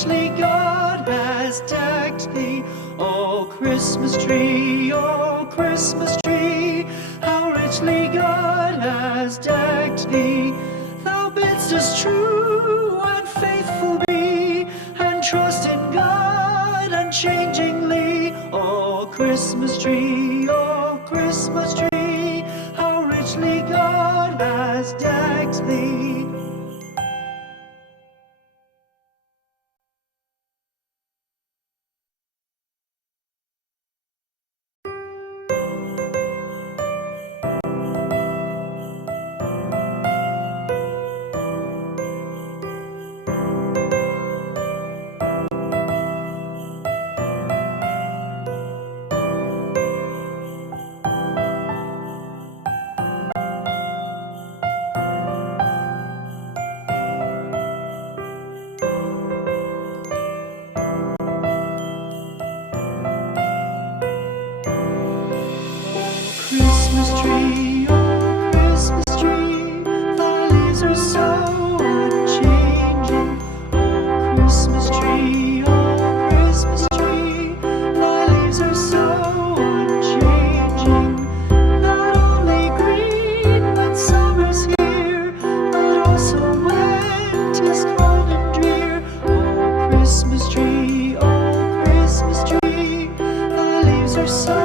richly God has decked thee. O Christmas tree, O Christmas tree, how richly God has decked thee. Thou bidst us true and faithful be, and trust in God unchangingly. O Christmas tree, O Christmas tree, how richly God has decked thee. Christmas tree, oh Christmas tree, thy leaves are so unchanging. Oh Christmas tree, thy leaves are so unchanging. Not only green when summer's here, but also when 'tis cold and drear. Oh Christmas tree, thy leaves are so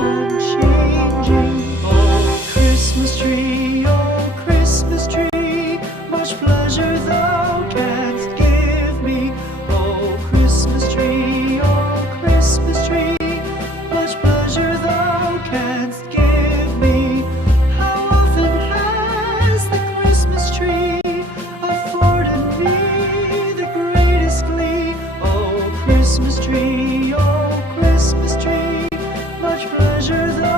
unchanging. Oh Christmas tree, much pleasure thou canst give me. Oh Christmas tree, much pleasure thou canst give me. How often has the Christmas tree afforded me the greatest glee. Oh Christmas tree, much pleasure thou